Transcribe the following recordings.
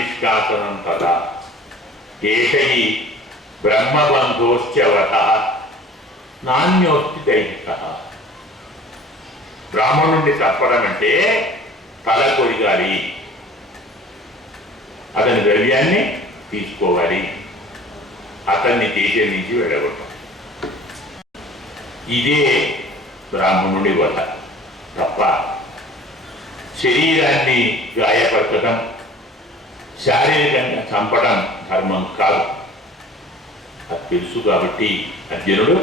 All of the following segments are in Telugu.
నిష్కాసనం తదా ఏషయి బ్రహ్మబంధోశ్చవత నాణ్యోక్తి దైహిక. బ్రాహ్మణుడిని తప్పడం అంటే తల కొరిగాలి, అతని ద్రవ్యాన్ని తీసుకోవాలి, అతన్ని దేశం నుంచి వెళ్ళగొట్టం. ఇదే బ్రాహ్మణుడి వధ తప్ప శరీరాన్ని గాయపరచడం, శారీరకంగా చంపడం ధర్మం కాదు. అది తెలుసు కాబట్టి అర్జునుడు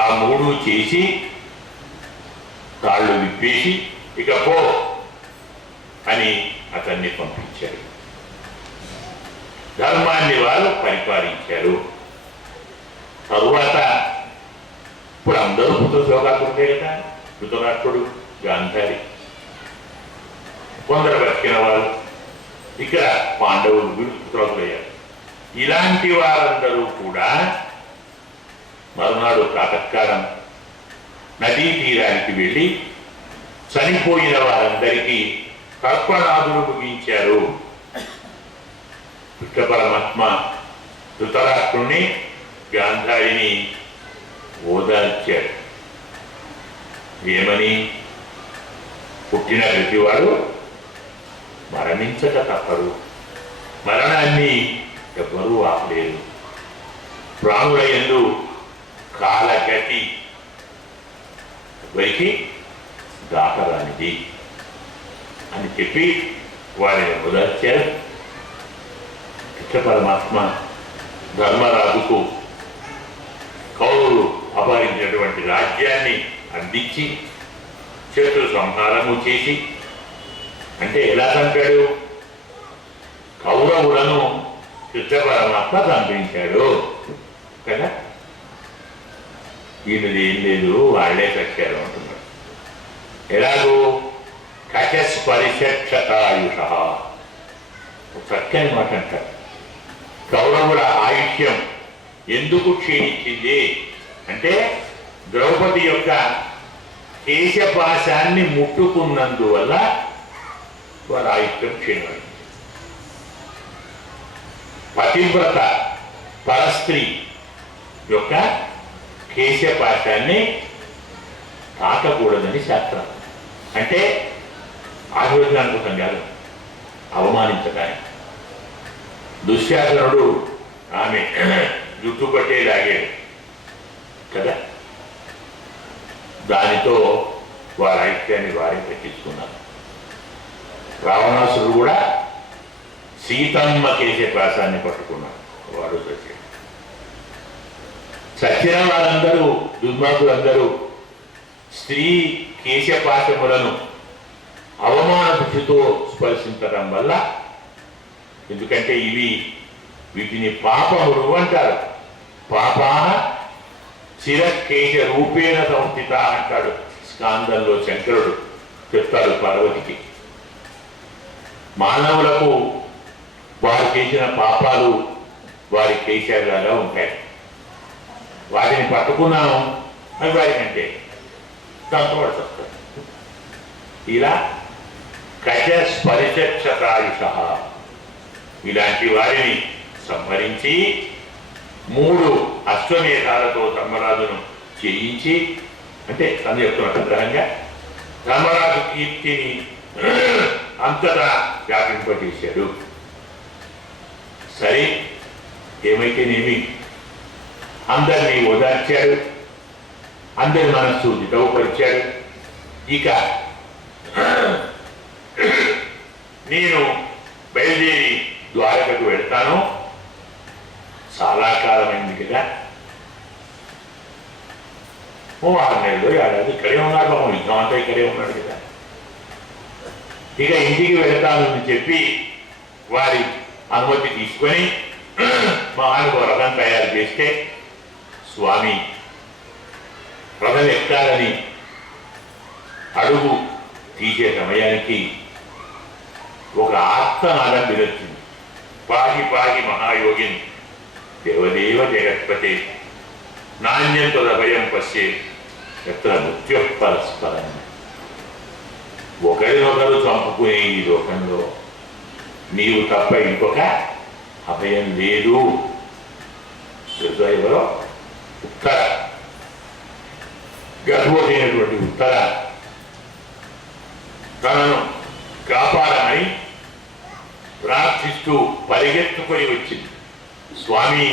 ఆ మూడు చేసి తాళ్ళు విప్పేసి ఇక పో అని అతన్ని పంపించారు. ధర్మాన్ని వారు పరిపాలించారు. తరువాత ఇప్పుడు అందరూ పుత్రశోకాకుంటే కదా, ధృతరాష్ట్రుడు, గాంధారి, కొందరు బతికిన వారు, ఇక్కడ పాండవులు పుత్రులయ్యారు. ఇలాంటి వారందరూ కూడా మరునాడు ప్రాతకాలం నదీ తీరానికి వెళ్ళి చనిపోయిన వారందరికీ తర్పణాదులు ముగించారు. కృష్ణ పరమాత్మ ధృతరాష్ట్రుణ్ణి, గాంధారిని ఓదార్చాడు. ఏమని? పుట్టిన ప్రతివాడు మరణించక తప్పరు, మరణాన్ని ఎవ్వరూ ఆపలేరు, ప్రాణుల యందు కాలగతి ఎవరికి దాటరానిది అని చెప్పి వారిని ఓదార్చారు. కృష్ణ పరమాత్మ ధర్మరాజుకు కౌరవులు అపహరించినటువంటి రాజ్యాన్ని అందించి శత్రు సంహారము చేసి, అంటే ఎలా చంపాడు? కౌరవులను కృష్ణ పరమాత్మ చంపించాడు కదా. ఈయనది ఏం లేదు, వాళ్లే చచ్చారు అంటున్నాడు. ఎలాగూ కచస్పరిషక్షతాయుష, చక్కని మాట అంటారు. కౌరవుల ఆయుష్యం ఎందుకు క్షీణించింది అంటే ద్రౌపది యొక్క కేశపాశాన్ని ముట్టుకున్నందువల్ల వారి ఆయుష్యం క్షీణమైంది. పతివ్రత పరస్త్రీ యొక్క కేశపాశాన్ని తాకకూడదని శాస్త్రం. అంటే ఆశీర్వచనానికి కోసం కాదు, అవమానించడానికి. దుశ్శాసనుడు ఆమె జుట్టు పట్టే లాగాడు కదా, దానితో వారి ఐక్యాన్ని వారే పెట్టించుకున్నారు. రావణాసురుడు కూడా సీతమ్మ కేశపాశాన్ని పట్టుకున్నాడు, వాడు చచ్చాడు. చచ్చిన వారందరూ, దుర్మార్గులందరూ స్త్రీ కేశపాశములను అవమాన దృష్టితో స్పర్శించడం వల్ల, ఎందుకంటే వీటిని పాపములు అంటారు. పాపాన చిరకేశ రూపేణ సంస్థిత అంటాడు స్కాందంలో శంకరుడు చెప్తాడు పార్వతికి. మానవులకు వారు చేసిన పాపాలు వారి కేశాలుగా ఉంటాయి. వాటిని పట్టుకున్నాము అవి వారికంటే దాంతో పడుతుంది. ఇలా కచస్పరిషక్షతాయుష, ఇలాంటి వారిని సంహరించి 3 అశ్వమేధాలతో ధర్మరాజును చేయించి, అంటే తను చెప్తున్న సంగ్రహంగా ధర్మరాజు కీర్తిని అంతటా వ్యాపింపజేశాడు. సరే, ఏమైతేనేమి అందరినీ ఓదార్చాడు, అందరి మనస్సు దిటవుపరిచాడు. ఇక నేను బయలుదేరి ద్వారకకు వెళ్తాను, చాలా కాలమైంది కదా, 6 నెలలు ఏడాది ఇక్కడే ఉన్నాడు, బాబు యుద్ధం అంతా ఇక్కడే ఉన్నాడు కదా, ఇక ఇంటికి వెళ్తానని చెప్పి వారి అనుమతి తీసుకొని మహానుభావ రథం తయారు చేస్తే, స్వామి రథం ఎక్కాలని అడుగు తీసే సమయానికి ఒక ఆర్తనాదం వినొచ్చింది. పాహి పాహి మహాయోగిన్ దేవదేవ జగత్పతే నాణ్యం తదభయం పశ్యే ఎత్ర మృత్యు పరస్పరం. ఒకరినొకరు చంపుకునే ఈ లోకంలో నీవు తప్ప ఇంకొక అభయం లేదు. తెలుసా ఎవరో? ఉత్తర గర్భవతి అయినటువంటి ఉత్తర తనను కాపాడమని ప్రార్థిస్తూ పరిగెత్తుకొని వచ్చింది. స్వామి,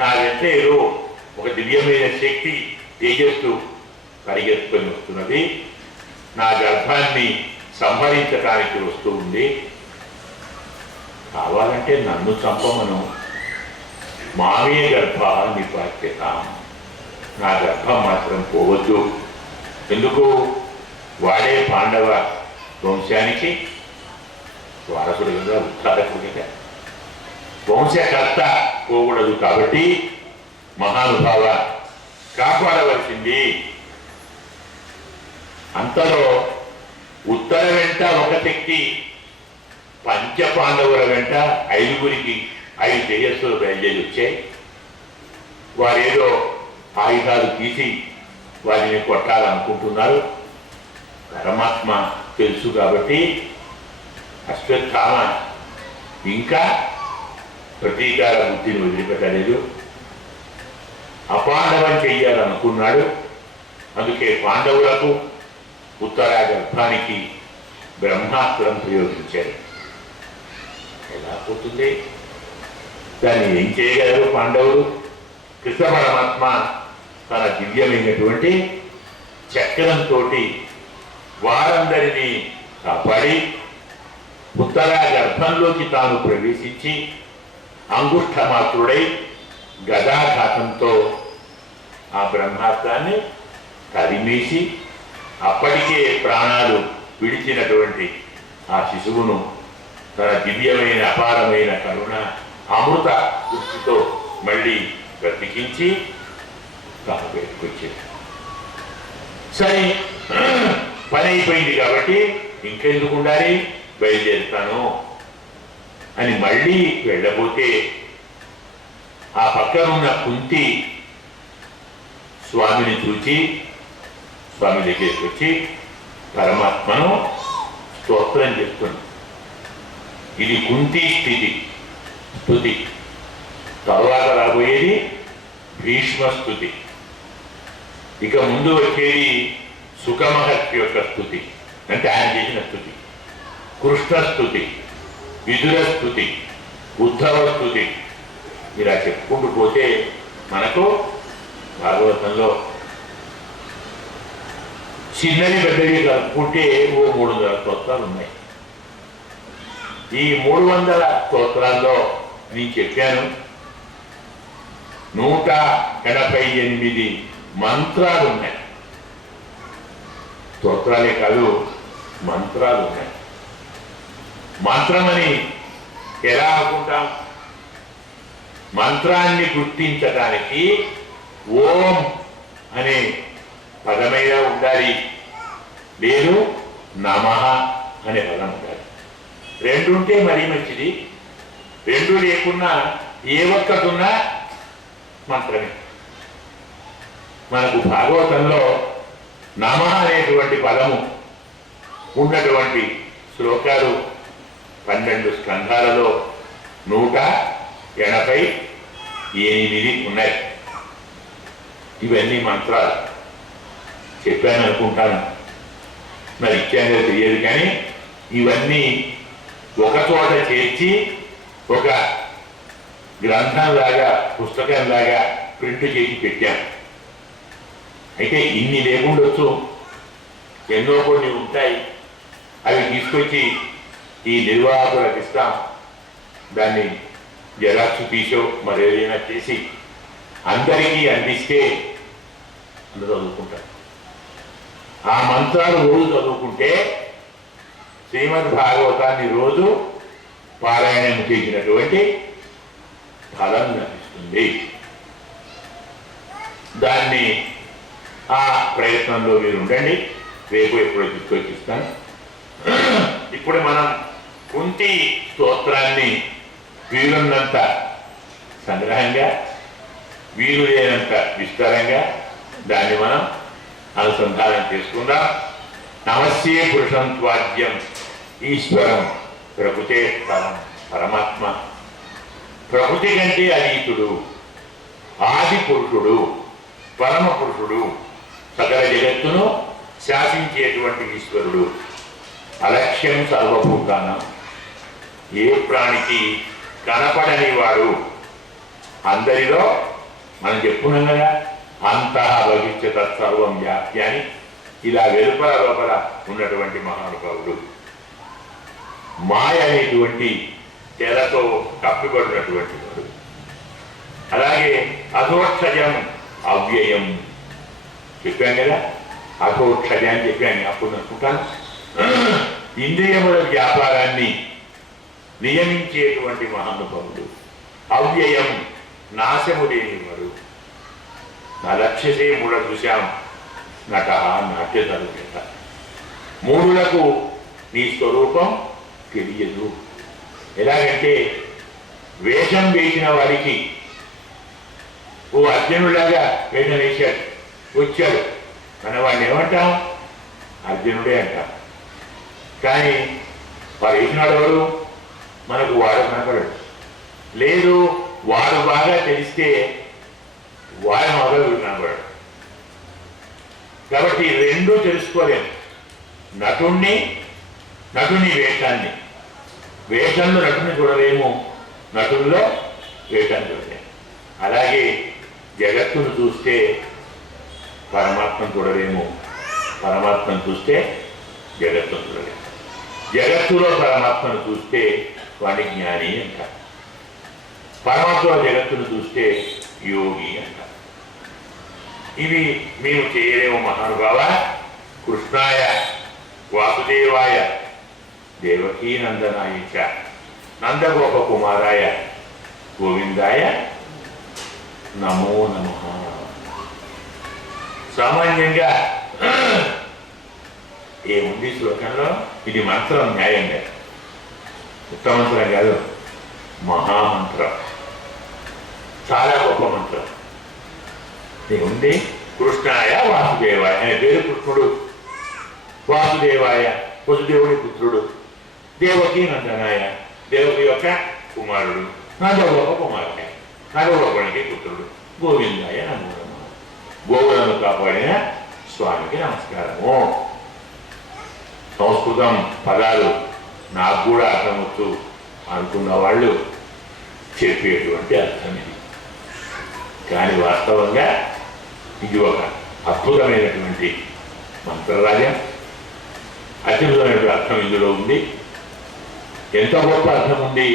నా వెంట ఏదో ఒక దివ్యమైన శక్తి తేజస్సు పరిగెత్తుకొని వస్తున్నది, నా గర్భాన్ని సంహరించడానికి వస్తూ ఉంది, కావాలంటే నన్ను చంపమను, మామే గర్భ నిపాత్యతాం, నా గర్భం మాత్రం పోవద్దు. ఎందుకు? వాడే పాండవ వంశానికి వారసుడు కదా, ఉత్తారకుడిగా, వంశకర్త పోకూడదు. కాబట్టి మహానుభావ కాపాడవలసింది. అంతలో ఉత్తర వెంట ఒక శక్తి, పంచ పాండవుల వెంట 5గురికి 5 తేజస్సులు బయలుదేరి వచ్చాయి. వారేదో ఆయుధాలు తీసి వారిని కొట్టాలనుకుంటున్నారు. పరమాత్మ తెలుసు కాబట్టి అశ్వత్థామ ఇంకా ప్రతీకార బుద్ధిని వదిలిపెట్టలేదు. అపాండవం చెయ్యాలనుకున్నాడు. అందుకే పాండవులకు ఉత్తరా గర్భానికి బ్రహ్మాస్త్రం ప్రయోగించారు. ఎలా పోతుంది? దాన్ని ఏం చేయగలరు పాండవులు? కృష్ణ పరమాత్మ తన దివ్యమైనటువంటి చక్రంతో వారందరినీ కాపాడి ఉత్తరా గర్భంలోకి తాను ప్రవేశించి అంగుష్ఠమాత్రుడై గదాఘాతంతో ఆ బ్రహ్మాస్త్రాన్ని తరిమేసి అప్పటికే ప్రాణాలు విడిచినటువంటి ఆ శిశువును తన దివ్యమైన అపారమైన కరుణ అమృత దృష్టితో మళ్ళీ బ్రతికించి తాను బయటకొచ్చింది. సరే, పని అయిపోయింది కాబట్టి ఇంకెందుకు ఉండాలి, బయలుదేరుతాను అని మళ్ళీ వెళ్ళబోతే ఆ పక్కనున్న కుంతి స్వామిని చూచి స్వామి దగ్గరికి వచ్చి పరమాత్మను స్తోత్రం చేస్తుంది. ఇది కుంతి స్థుతి. తరువాత రాబోయేది భీష్మ స్థుతి. ఇక ముందు వచ్చేది సుఖమహర్షి యొక్క స్థుతి, అంటే ఆయన చేసిన స్థుతి. కృష్ణ స్థుతి, విదుర స్థుతి, ఉద్ధవ స్థుతి. ఇలా చెప్పుకుంటూ పోతే మనకు భాగవతంలో చిన్నది పెద్దవి కలుపుకుంటే 300 స్తోత్రాలు ఉన్నాయి. ఈ 300 స్తోత్రాల్లో నేను చెప్పాను 188 మంత్రాలు ఉన్నాయి. స్తోత్రాలే కాదు, మంత్రాలు ఉన్నాయి. మంత్రమని ఎలా అనుకుంటాం? మంత్రాన్ని గుర్తించడానికి ఓం అనే పదమైనా ఉండాలి, లేదు నమః అనే పదం ఉండాలి. 2 ఉంటే మరీ మంచిది. 2 లేకున్నా ఏ ఒక్కటున్నా మంత్రమే. మనకు భాగవతంలో నమః అనేటువంటి పదము ఉన్నటువంటి శ్లోకాలు 12 స్కంధాలలో 188 ఉన్నాయి. ఇవన్నీ మంత్రాలు చెప్పాను అనుకుంటాను, మరి ఇచ్చానో తెలియదు. కానీ ఇవన్నీ ఒక చోట చేర్చి ఒక గ్రంథంలాగా, పుస్తకంలాగా ప్రింట్ చేసి పెట్టాను. అయితే ఇన్ని లేకుండొచ్చు, ఎన్నో కొన్ని ఉంటాయి. అవి తీసుకొచ్చి ఈ నిర్వాహకులకు ఇస్తాం. దాన్ని జెరాక్స్ తీసో మరేదైనా చేసి అందరికీ అందిస్తే అందరూ చదువుకుంటారు. ఆ మంత్రాలు రోజు చదువుకుంటే శ్రీమద్ భాగవతాన్ని రోజు పారాయణం చేసినటువంటి ఫలం లభిస్తుంది. దాన్ని ఆ ప్రయత్నంలో మీరు ఉండండి. రేపు ఎప్పుడో తీసుకొచ్చిస్తాను. ఇప్పుడు మనం కుంతి స్తోత్రాన్ని వీలున్నంత సంగ్రహంగా, వీలు లేనంత విస్తారంగా దాన్ని మనం అనుసంధానం చేసుకుందాం. నమస్తే పురుషం త్వాద్యం ఈశ్వరం ప్రకృతే పరం, పరమాత్మ ప్రకృతి కంటే అతీతుడు, ఆది పురుషుడు, పరమ పురుషుడు, సకల జగత్తును శాసించేటువంటి ఈశ్వరుడు. అలక్ష్యం సర్వభూతానం, ఏ ప్రాణికి కనపడని వాడు. అందరిలో మనం చెప్పుకున్నాం కదా, అంతః భవిష్య తత్సర్వం వ్యాప్తి అని. ఇలా వెలుపల లోపల ఉన్నటువంటి మహానుభావుడు, మాయ అనేటువంటి తెరతో కప్పిపడినటువంటి వాడు. అలాగే అధోక్షజం అవ్యయం చెప్పాం కదా, అధోక్షజ అని చెప్పాను అప్పుడు అనుకుంటాను. ఇంద్రియముల వ్యాపారాన్ని నియమించేటువంటి మహానుభావుడు. అవ్యయం నాశము లేనివాడు. నా లక్ష్యసే మూఢ దృశ్యాం నట నాట్య తరుగత. మూఢులకు నీ స్వరూపం తెలియదు. ఎలాగంటే వేషం వేసిన వాడికి, ఓ అర్జునులాగా వేషం వేశాడు, వచ్చాడు, మన వాడిని ఏమంటాం? అర్జునుడే అంటాం. కానీ వాడు వేసినాడు ఎవరు? మనకు వాడు కనపడడు. లేదు, వాడు బాగా తెలిస్తే వాడు మొదలు కనపడడు. కాబట్టి రెండూ తెలుసుకోలేము. నటుని వేషాన్ని, వేషంలో నటుని చూడలేము, నటుల్లో వేషాన్ని చూడలేము. అలాగే జగత్తును చూస్తే పరమాత్మను చూడలేము, పరమాత్మను చూస్తే జగత్తును చూడలేము. జగత్తులో పరమాత్మను చూస్తే వాడి జ్ఞాని అంటారు, పరమాత్మ జగత్తును చూస్తే యోగి అంటారు. ఇవి మేము చేయలేము మహానుభావ. కృష్ణాయ వాసుదేవాయ దేవకీ నందనాయ చ నందగోప కుమారాయ గోవిందాయ నమో నమః. సామాన్యంగా ఏముంది శ్లోకంలో? ఇది మంత్రం, న్యాయంగా ఉత్తమంత్రం కాదు, మహామంత్రం, చాలా గొప్ప మంత్రం. ఏముంది? కృష్ణాయ వాసుదేవాయ అనే పేరు కృష్ణుడు, వాసుదేవాయ వసుదేవుడి పుత్రుడు, దేవకీ నందనాయ దేవకి యొక్క కుమారుడు, నందగోప కుమారుడే నందగోపునికి పుత్రుడు, గోవిందాయ నమో నమః. గోవులను కాపాడిన స్వామికి నమస్కారము. సంస్కృతం పదాలు నాకు కూడా అర్థమవుతూ అనుకున్న వాళ్ళు చెప్పేటువంటి అర్థం ఇది. కానీ వాస్తవంగా ఇది ఒక అద్భుతమైనటువంటి మంత్రరాజ్యం, అద్భుతమైనటువంటి అర్థం ఇందులో ఉంది. ఎంత గొప్ప అర్థం ఉంది.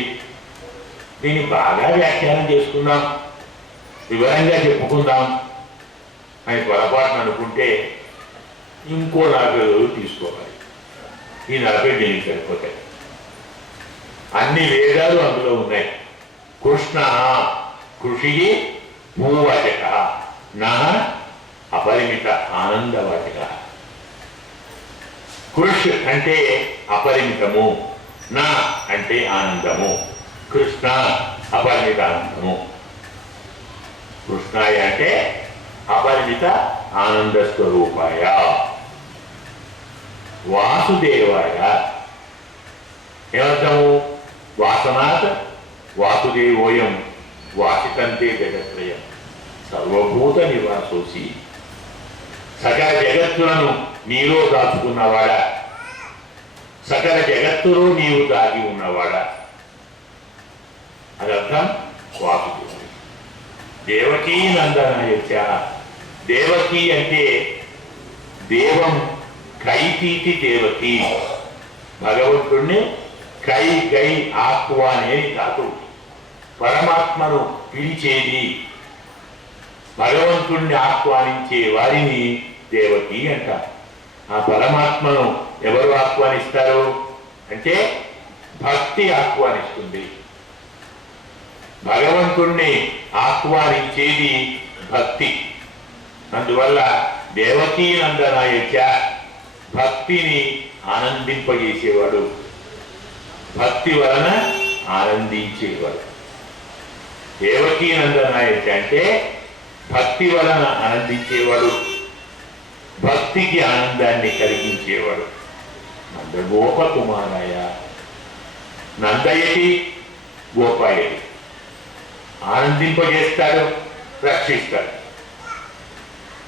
దీన్ని బాగా వ్యాఖ్యానం చేసుకుందాం, వివరంగా చెప్పుకుందాం అని పొరపాటును అనుకుంటే ఇంకో 40 రోజులు తీసుకోవాలి. ఈ 40 దీనికి సరిపోతాయి. అన్ని వేదాలు అందులో ఉన్నాయి. కృష్ణ కృషి భూవాచక, నా అపరిమిత ఆనందవాచక. కృష్ అంటే అపరిమితము, నా అంటే ఆనందము, కృష్ణ అపరిమిత ఆనందము. కృష్ణాయ అంటే అపరిమిత ఆనంద స్వరూపాయ. వాసుదేవాయ ఏమర్థము? వాసనాత్ వాసుదేవోయం వాసితంతే జగత్రయం సర్వభూత నివాసోసి. సకల జగత్తులను నీలో దాచుకున్నవాడా, సకల జగత్తులో నీవు దాగి ఉన్నవాడా, అదర్థం వాసుదేవుడు. దేవకీ నందనాయ చ. దేవకీ అంటే దేవం కైతీతి దేవకీ, భగవంతుణ్ణి కై గై ఆహ్వానేని కాదు, పరమాత్మను పిలిచేది, భగవంతుణ్ణి ఆహ్వానించే వారిని దేవకీ అంటారు. ఆ పరమాత్మను ఎవరు ఆహ్వానిస్తారు అంటే భక్తి ఆహ్వానిస్తుంది. భగవంతుణ్ణి ఆహ్వానించేది భక్తి. అందువల్ల దేవకీ నందనాయ చ, భక్తిని ఆనందింపజేసేవాడు, భక్తి వలన ఆనందించేవాడు. దేవకీ నందనాయ చ అంటే భక్తి వలన ఆనందించేవాడు, భక్తికి ఆనందాన్ని కలిగించేవాడు. నందగోప కుమారాయ, నందయతి గోపాయతి, ఆనందింపజేస్తాడు, రక్షిస్తాడు.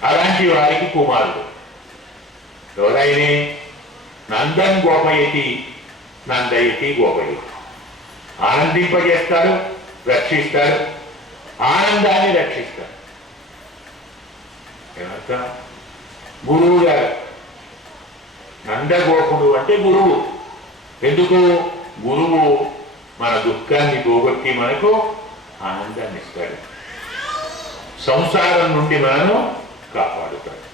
అలాంటి వారికి కుమారుడు ఎవరైనా నందన్ గోపయతి, నందయతి గోపయతి, ఆనందింపజేస్తాడు, రక్షిస్తాడు, ఆనందాన్ని రక్షిస్తాడు. ఏమర్థం? గురువు గారు నందగోపుడు అంటే గురువు. ఎందుకు? గురువు మన దుఃఖాన్ని పోగొట్టి మనకు ఆనందాన్ని ఇస్తాడు, సంసారం నుండి మనను కాపాడుతాడు,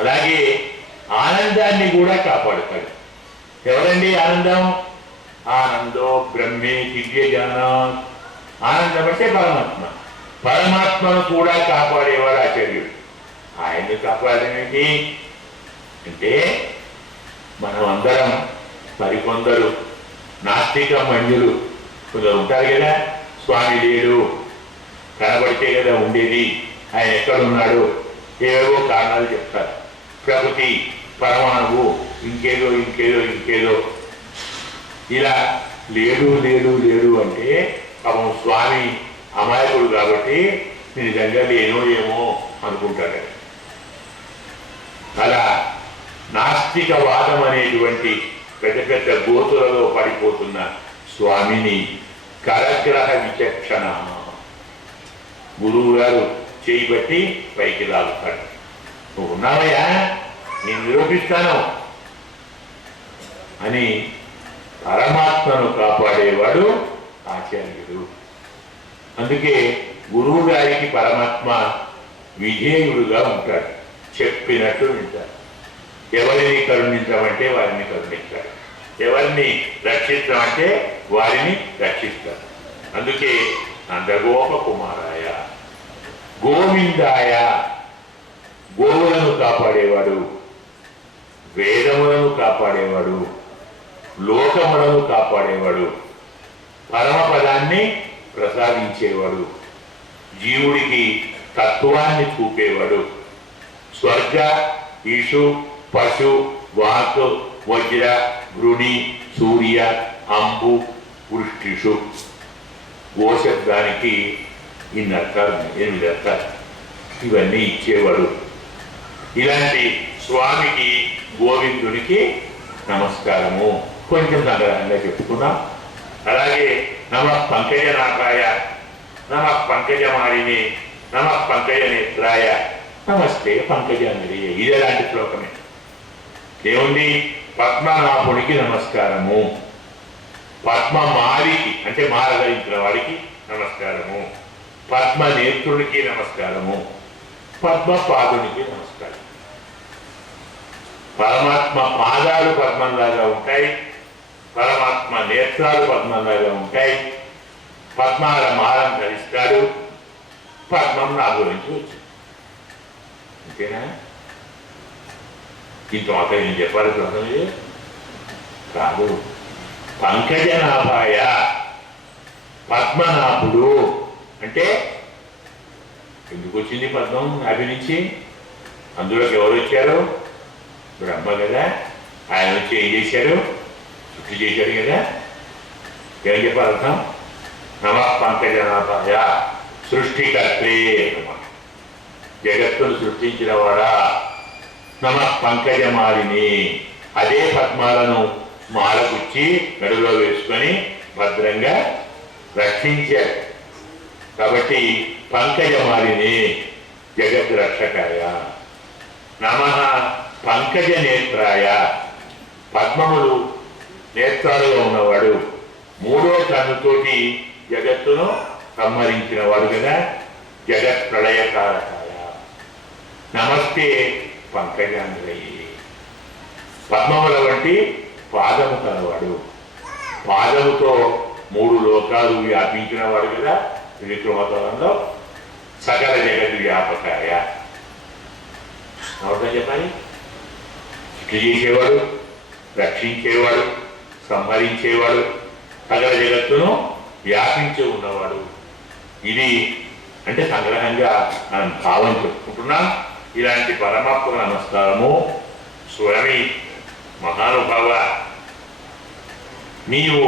అలాగే ఆనందాన్ని కూడా కాపాడుతాడు. ఎవరండి ఆనందం? ఆనందో బ్రహ్మే దివ్యజాన. ఆనందం అంటే పరమాత్మ. పరమాత్మను కూడా కాపాడేవాడు ఆచార్యుడు. ఆయన్ని కాపాడేంటి అంటే మనం అందరం, మరికొందరు నాస్తిక మన్యులు కొందరు ఉంటారు కదా, స్వామి లేడు, కనబడితే కదా ఉండేది, ఆయన ఎక్కడున్నాడు, ఏవేవో కారణాలు చెప్తారు. ప్రకృతి, పరమాణువు, ఇంకేదో ఇంకేదో ఇంకేదో, ఇలా లేడు లేడు లేడు అంటే పాపం స్వామి అమాయకుడు కాబట్టి నిజంగా లేనో ఏమో అనుకుంటాడు. అలా నాస్తికవాదం అనేటువంటి పెద్ద పెద్ద గోతులలో పడిపోతున్న స్వామిని కరగ్రహ విచక్షణ గురువు గారు చేయబట్టి పైకి లాగుతాడు. నువ్వు ఉన్నావయ్యా, నేను నిరూపిస్తాను అని పరమాత్మను కాపాడేవాడు ఆచార్యుడు. అందుకే గురువు గారికి పరమాత్మ విధేయుడుగా ఉంటాడు, చెప్పినట్టు వింటాడు. ఎవరిని కరుణించమంటే వారిని కరుణిస్తాడు, ఎవరిని రక్షించమంటే వారిని రక్షిస్తాడు. అందుకే నందగోప కుమారాయ గోవిందాయ, గోవులను కాపాడేవాడు, వేదములను కాపాడేవాడు, లోకములను కాపాడేవాడు, పరమపదాన్ని ప్రసాదించేవాడు, జీవుడికి తత్వాన్ని చూపేవాడు, స్వర్గ ఈషు పశు వాక్ వజ్ర వృణి సూర్య అంబు వృష్టిషు, గోశబ్దానికి ఇన్ని అర్థాలు, 8 అర్థాలు, ఇవన్నీ ఇచ్చేవాడు. ఇలాంటి స్వామికి, గోవిందునికి నమస్కారము కొంచెం సంగ్రహంగా చెప్పుకున్నాం. అలాగే నమ పంకజనాథాయ, నమ పంకజమాలిని, నమ పంకజ నేత్రాయ, నమస్తే పంకజాంజలియే. ఇది ఎలాంటి శ్లోకమే. ఏముంది? పద్మనాభుడికి నమస్కారము, పద్మమాలికి అంటే మాల ధరించిన వాడికి నమస్కారము, పద్మ నేత్రుడికి నమస్కారము, పద్మపాదునికి నమస్కారం. పరమాత్మ పాదాలు పద్మంలాగా ఉంటాయి, పరమాత్మ నేత్రాలు పద్మంలాగా ఉంటాయి, పద్మాల మాలం ధరిస్తాడు, పద్మం నా గురించి వచ్చింది. అంతేనా? ఇంత మాత్రం నేను చెప్పాలి ప్రశ్న కాదు. పంకజనాభాయ, పద్మనాభుడు అంటే ఎందుకు వచ్చింది పద్మం నాభి నుంచి? అందులోకి ఎవరు వచ్చారు? బ్రహ్మ కదా. ఆయన వచ్చి ఏం చేశారు? సృష్టి చేశారు కదా. ఏం చెప్పారు అర్థం? నమ పంకజనాభాయ, సృష్టికర్తే అన్నమాట. జగత్తును సృష్టించిన వాడా. నమ పంకజమాలిని, అదే పద్మాలను మాలకుచ్చి మెడలో వేసుకొని భద్రంగా రక్షించారు కాబట్టి పంకజమాలిని జగత్ రక్షకాయ. నమః పంకజ నేత్రాయ, పద్మములు నేత్రాలుగా ఉన్నవాడు, 3వ కన్నుతోటి జగత్తును సంహరించిన వాడు కదా, జగత్ ప్రళయకారకాయ. నమస్తే పంకజాంజలి, పద్మముల వంటి పాదము కలవాడు, పాదముతో 3 లోకాలు వ్యాపించిన వాడు కదా త్రివిక్రమతలంలో, సకల జగత్ వ్యాపకాయ. అవునా చెప్పాలి? సృష్టి చేసేవాడు, రక్షించేవాడు, సంహరించేవాడు, సకల జగత్తును వ్యాపించి ఉన్నవాడు. ఇది అంటే సంగ్రహంగా మనం భావం చెప్పుకుంటున్నాం. ఇలాంటి పరమాత్మ నమస్కారము. స్వామి మహానుభావ, నీవు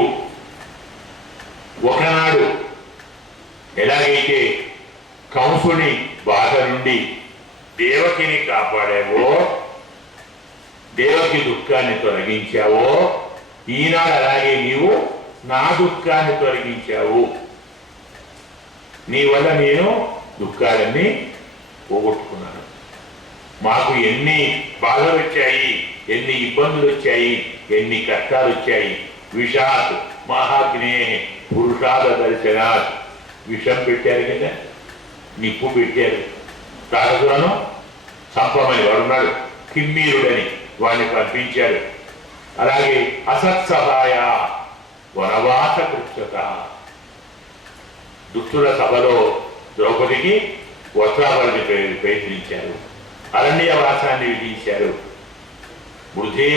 ఒకనాడు ఎలాగైతే కంసుని బాధ నుండి దేవకిని కాపాడావో, దేవకి దుఃఖాన్ని తొలగించావో, ఈనాడు అలాగే నీవు నా దుఃఖాన్ని తొలగించావు. నీ వల్ల నేను దుఃఖాలన్నీ పోగొట్టుకున్నాను. మాకు ఎన్ని బాధలు వచ్చాయి, ఎన్ని ఇబ్బందులు వచ్చాయి, ఎన్ని కష్టాలు వచ్చాయి. విషాత్ మహాగ్నే పురుషాద దర్శనాత్. విషం పెట్టారు కదా, నిప్పు పెట్టారు. తారకులను సంపమని వాడున్నాడు, కిమ్మీరుడని వాడిని పంపించాడు. అలాగే అసత్సభాయ వనవాస కృత్యత. దుష్టుల సభలో ద్రౌపదికి వస్త్రాభరణి ప్రయత్నించారు, అరణ్యవాసాన్ని విధించారు. మృధే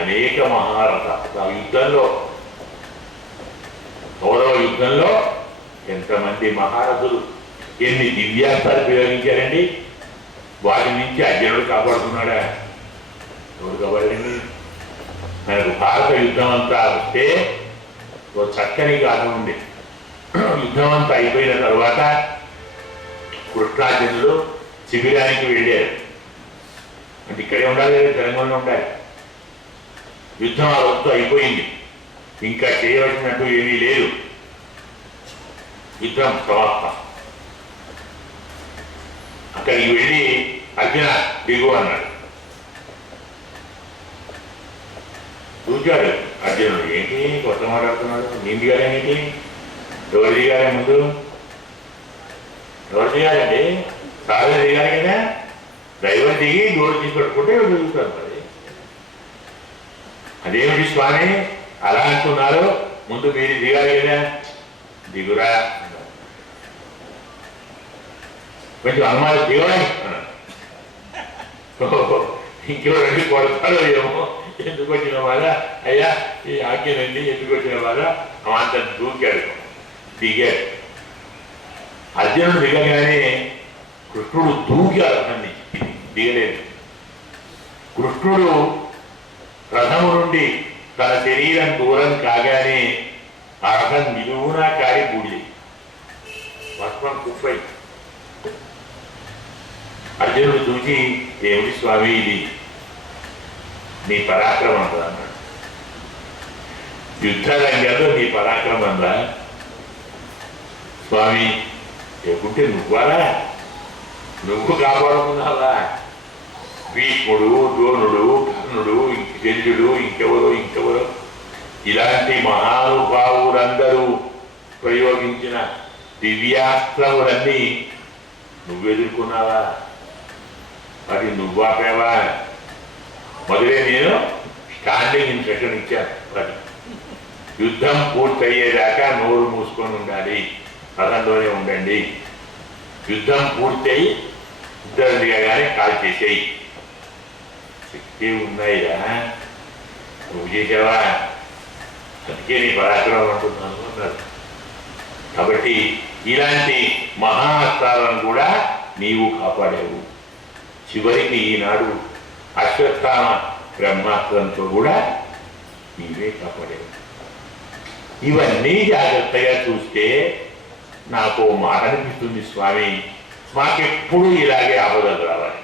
అనేక మహారథ యుద్ధంలో, కౌరవ యుద్ధంలో ఎంతమంది మహారథులు ఎన్ని దివ్యాస్త్రాలు ప్రయోగించారండి. వాటి నుంచి అర్జునుడు కాపాడుతున్నాడా? ఎవరు కాపాడండి? మనకు భారత యుద్ధం అంతా వస్తే ఓ చక్కని గాథ ఉంది. యుద్ధం అంతా అయిపోయిన తర్వాత కృష్ణార్జునులు శిబిరానికి వెళ్ళారు. అంటే ఇక్కడే ఉండాలి, తెలంగాణలో ఉండాలి. యుద్ధం ఆ రోజుతో అయిపోయింది, ఇంకా చేయవలసినట్టు ఏమీ లేదు. యుద్ధం సమాప్తం. అక్కడికి వెళ్ళి అర్జున దిగు అన్నాడు. చూచాడు అర్జునుడు, ఏంటి కొత్త మాట్లాడుతున్నాడు, నేను దిగాలేంటి, ఎవరు దిగాలి ముందు, ఎవరు దిగాలండి? సాధన దిగాలి కదా, డ్రైవర్ దిగి డోర్ తీసి పెట్టుకుంటే దిగుతారు. మరి అదేమిటి స్వామి అలా అంటున్నారు, ముందు మీరు దిగాలి కదా, దిగురా కొంచెం అనుమానం దిగాలి అన్నాడు. ఇంకెవరండి కొడతారో ఏమో, ఎందుకు వచ్చిన వాళ్ళ అయ్యా ఈ ఆజ్ఞనండి, ఎందుకు వచ్చిన వాళ్ళ అవంత దూకాడు, దిగాడు. అర్జునుడు దిగగానే కృష్ణుడు దూకాడు, అతన్ని దిగలేదు. కృష్ణుడు రథము నుండి తన శరీరం దూరం కాగానే ఆ రథం నిలువునా కారి బూడి భస్మం కుప్పై. అర్జునుడు చూసి, ఏమిటి స్వామి ఇది, నీ పరాక్రమం అందా అన్నాడు. యుద్ధరంగంలో నీ పరాక్రమం అందా? స్వామి లేకుంటే నువ్వారా, నువ్వు కాపాడుకున్నావా? భీష్ముడు, ద్రోణుడు, కర్ణుడు, శల్యుడు, ఇంకెవరో ఇలాంటి మహానుభావులందరూ ప్రయోగించిన దివ్యాస్త్రములన్నీ నువ్వెదుర్కొన్నావా? అది నువ్వాపేవా? మొదలే నేను స్టాండింగ్ ఇన్స్ట్రక్షన్ ఇచ్చాను. అది యుద్ధం పూర్తయ్యేదాకా నోరు మూసుకొని ఉండాలి, రథంలోనే ఉండండి. యుద్ధం పూర్తయి ఇద్దరు దిగగానే కాల్ చేసేయి. శక్తి ఉన్నాయిరా, నువ్వు చేసావా? అందుకే నీ పరాక్రమం అంటున్నాను అన్నాడు. కాబట్టి ఇలాంటి మహాస్త్రాలను కూడా నీవు కాపాడావు. చివరికి ఈనాడు అశ్వత్థామ బ్రహ్మాస్త్రంతో కూడా నీవే కాపాడావు. ఇవన్నీ జాగ్రత్తగా చూస్తే నాకు మాట అనిపిస్తుంది, స్వామి మాకెప్పుడు ఇలాగే ఆపదలు రావాలి.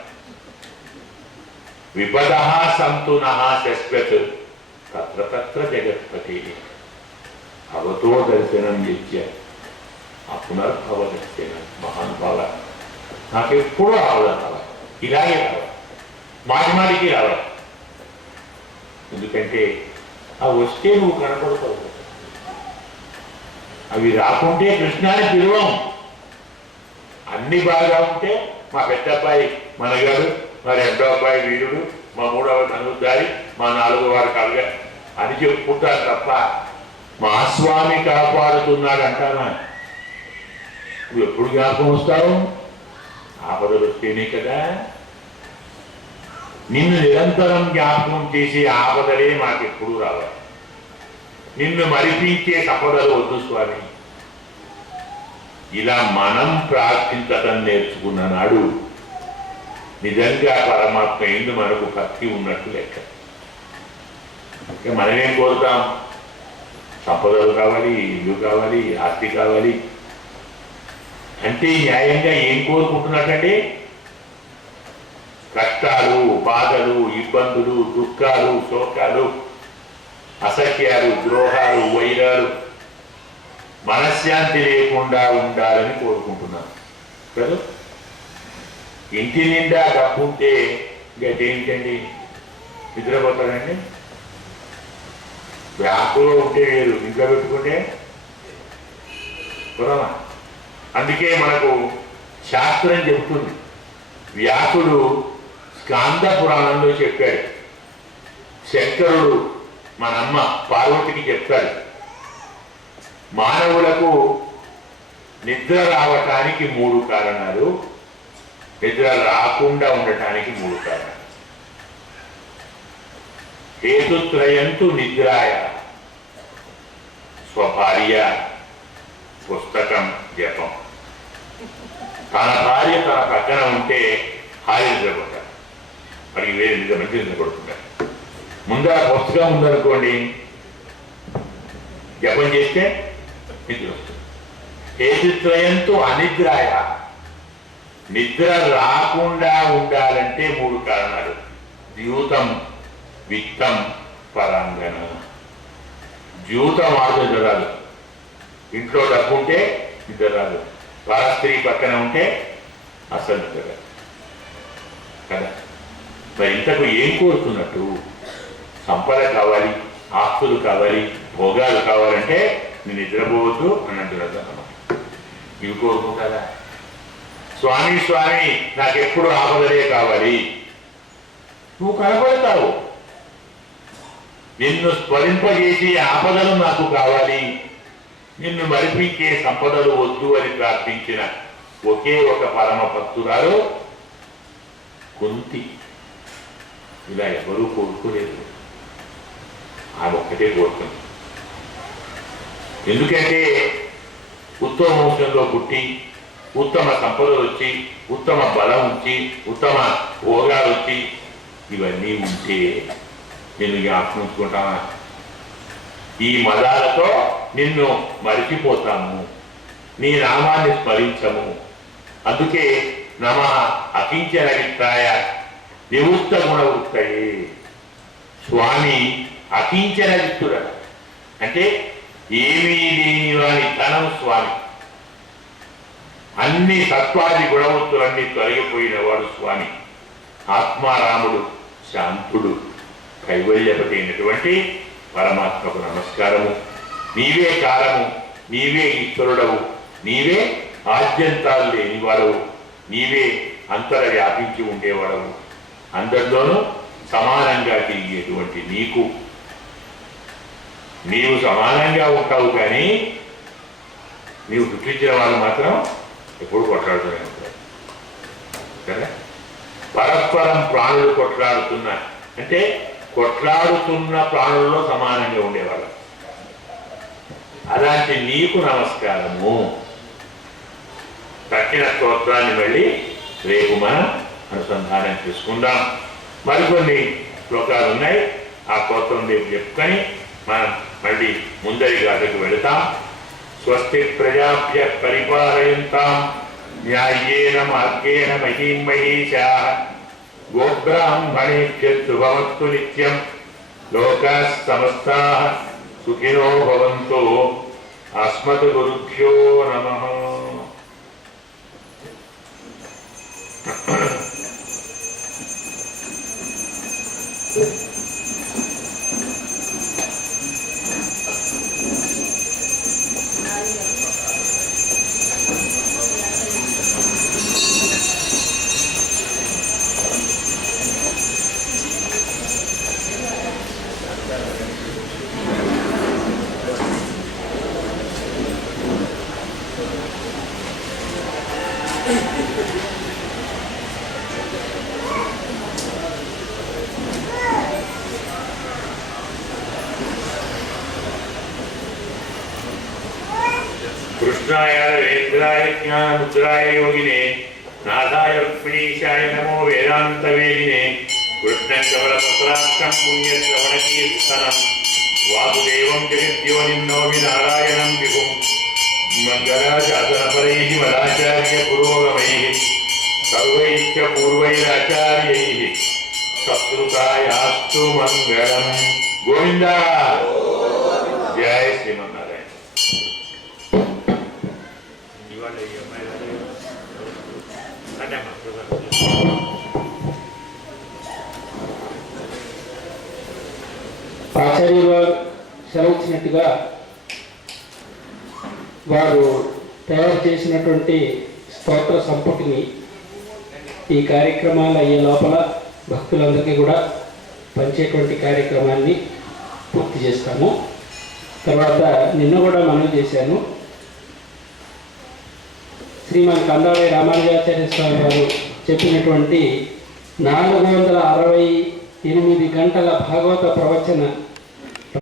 విపద సంతు నహ శశ్వత్ తత్ర తత్ర జగత్పతి భవతో దర్శనం చేయ పునర్భవ దర్శనం. మహానుభావ నాకెప్పుడు ఆపదలు రావాలి, ఇలాగే రావాలి, మాటిమాటికి రావాలి. ఎందుకంటే అవి వస్తే నువ్వు కనపడతావు, అవి రాకుంటే కృష్ణాన్ని పిలువం. అన్ని బాగా ఉంటే మా పెద్ద అబ్బాయి మనగాడు, మా రెండో అబ్బాయి వీరుడు, మా మూడవ ధనుర్ధారి, మా నాలుగో వారు కలగ అని చెప్పుకుంటారు తప్ప మా స్వామి కాపాడుతున్నాడు అంటానా? నువ్వు ఎప్పుడు జ్ఞాపకం వస్తావు? ఆపదలు వస్తేనే కదా. నిన్ను నిరంతరం జ్ఞాపకం చేసే ఆపదలే మాకెప్పుడు రావాలి. నిన్ను మరిపించే సంపదలు వద్దు స్వామి. ఇలా మనం ప్రార్థించటం నేర్చుకున్న నాడు నిజంగా పరమాత్మ ఎందు మనకు భక్తి ఉన్నట్టు లెక్క. మనమేం కోరుతాం? సంపదలు కావాలి, ఇల్లు కావాలి, ఆస్తి కావాలి అంటే న్యాయంగా ఏం కోరుకుంటున్నట్టండి? కష్టాలు, బాధలు, ఇబ్బందులు, దుఃఖాలు, శోకాలు, అసఖ్యాలు, ద్రోహాలు, వైరాలు, మనశ్శాంతి లేకుండా ఉండాలని కోరుకుంటున్నాను కదా. ఇంటి నిండా డబ్బు ఉంటే ఇంకేంటండి? నిద్రపోతాడండి. బ్యాంకులో ఉంటే వేరు, ఇంట్లో పెట్టుకుంటే కుదరమా? అందుకే మనకు శాస్త్రం చెబుతుంది. వ్యాసుడు స్కాంద పురాణంలో చెప్పాడు, శంకరుడు మనమ్మ పార్వతికి చెప్తాడు, మానవులకు నిద్ర రావటానికి 3 కారణాలు, నిద్ర రాకుండా ఉండటానికి 3 కారణాలు. హేతుత్రయంతు నిద్రాయ, స్వభార్య, పుస్తకం, జపం. తన భార్య తన పక్కన ఉంటే హాయి నిద్రపోతారు, మరి వేరే నిద్ర మంచి నిద్రపడుతుంటారు. ముందర పుస్తకం ఉందనుకోండి, జపం చేస్తే నిద్ర వస్తుంది. హేతుత్రయంతో అనిద్రాయ, నిద్ర రాకుండా ఉండాలంటే 3 కారణాలు. ద్యూతం, విత్తం, పరాంగణ. ద్యూతం ఆడుతుంది రాదు, ఇంట్లో డబ్బు ఉంటే నిద్ర రాదు, పరస్త్రీ పక్కన ఉంటే అసలు నిద్ర రాదు కదా. మరి ఇంతకు ఏం కోరుతున్నట్టు? సంపద కావాలి, ఆస్తులు కావాలి, భోగాలు కావాలంటే నేను నిద్రపోవద్దు అని అంటున్నారు అన్నమాట. ఇవి కోరుకుంటారా? స్వామి స్వామి నాకెప్పుడు ఆపదలే కావాలి. నువ్వు కనపడతావు, నిన్ను స్మరింపజేసి ఆపదలు నాకు కావాలి, నిన్ను మరిపించే సంపదలు వద్దు అని ప్రార్థించిన ఒకే ఒక పరమ భక్తురాలు కుంతి. ఇలా ఎవరూ కోరుకోలేదు, ఆమె ఒక్కటే కోరుకుంది. ఎందుకంటే ఉత్తమ వంశంలో పుట్టి, ఉత్తమ సంపదలు వచ్చి, ఉత్తమ బలం వచ్చి, ఉత్తమ భోగాలు వచ్చి, ఇవన్నీ ఉంటే నిన్ను జ్ఞాపకించుకుంటామా? ఈ మదాలతో నిన్ను మరిచిపోతాము, నీ నామాన్ని స్మరించము. అందుకే నమ అకించన విత్తాయ నివృత్త గుణవృత్తయే. స్వామి అకించన విత్తుడట, అంటే ఏమీ లేని వాని ధనం స్వామి. అన్ని సత్వాది గుణవృత్తులన్నీ తొలగిపోయిన వాడు స్వామి. ఆత్మారాముడు, శాంతుడు, కైవల్యపతి అయినటువంటి పరమాత్మకు నమస్కారము. నీవే కాలము, నీవే ఈశ్వరుడవు, నీవే ఆద్యంతాలు లేనివాడవు, నీవే అంతర వ్యాపించి ఉండేవాడవు. అందరిలోనూ సమానంగా తిరిగేటువంటి నీవు సమానంగా ఉంటావు, కానీ నీవు పుట్టించిన వాళ్ళు మాత్రం ఎప్పుడు కొట్లాడుతూనే ఉంటారు కదా. పరస్పరం ప్రాణులు కొట్లాడుతున్నా అంటే కొట్లాడుతున్న ప్రాణుల్లో సమానంగా ఉండేవాళ్ళు. అలాంటి నీకు నమస్కారము. తక్కిన స్తోత్రాన్ని మళ్ళీ రేపు మనం అనుసంధానం చేసుకుందాం. మరికొన్ని శ్లోకాలు ఉన్నాయి, ఆ స్తోత్రం రేపు చెప్పుకొని మనం మళ్ళీ ముందరి గాథకు వెళతాం. స్వస్తి ప్రజాభ్య పరిపాలయంతాం న్యాయేన మార్గేణ మహీం మహీషాః గోబ్రాహ్మణేభ్యః శుభమస్తు నిత్యం. లోకాః సమస్తాః సుఖినో భవంతు. అస్మత్ గురుభ్యో నమః. कृष्णाय रवीन्द्राय ज्ञानमुद्राय योगिने नाथाय रुक्मिणीशाय नमो वेदांतवेदिने कृष्णकमलपत्राक्षं पुण्यश्रवणकीर्तनम् వాసుదేవం జగద్యోనిం నవమి నారాయణం విభుం మంగళాశాసనపరైః మదాచార్య పురోగమైః సర్వైశ్చ పూర్వైరాచార్యైః సత్కృతాయాస్తు మంగళం. గోవింద జయ శ్రీమన్నారాయణ. ఇవాళ ఈ అమ్మాయి అంటే ఆచార్యులు వారు సెలవుచ్చినట్టుగా వారు తయారు చేసినటువంటి స్తోత్ర సంపుటిని ఈ కార్యక్రమాలు అయ్యే లోపల భక్తులందరికీ కూడా పంచేటువంటి కార్యక్రమాన్ని పూర్తి చేస్తాము. తర్వాత నిన్న కూడా మనవి చేశాను, శ్రీమాన్ కందావరి రామానుజాచార్య స్వామి వారు చెప్పినటువంటి 468 గంటల భాగవత ప్రవచన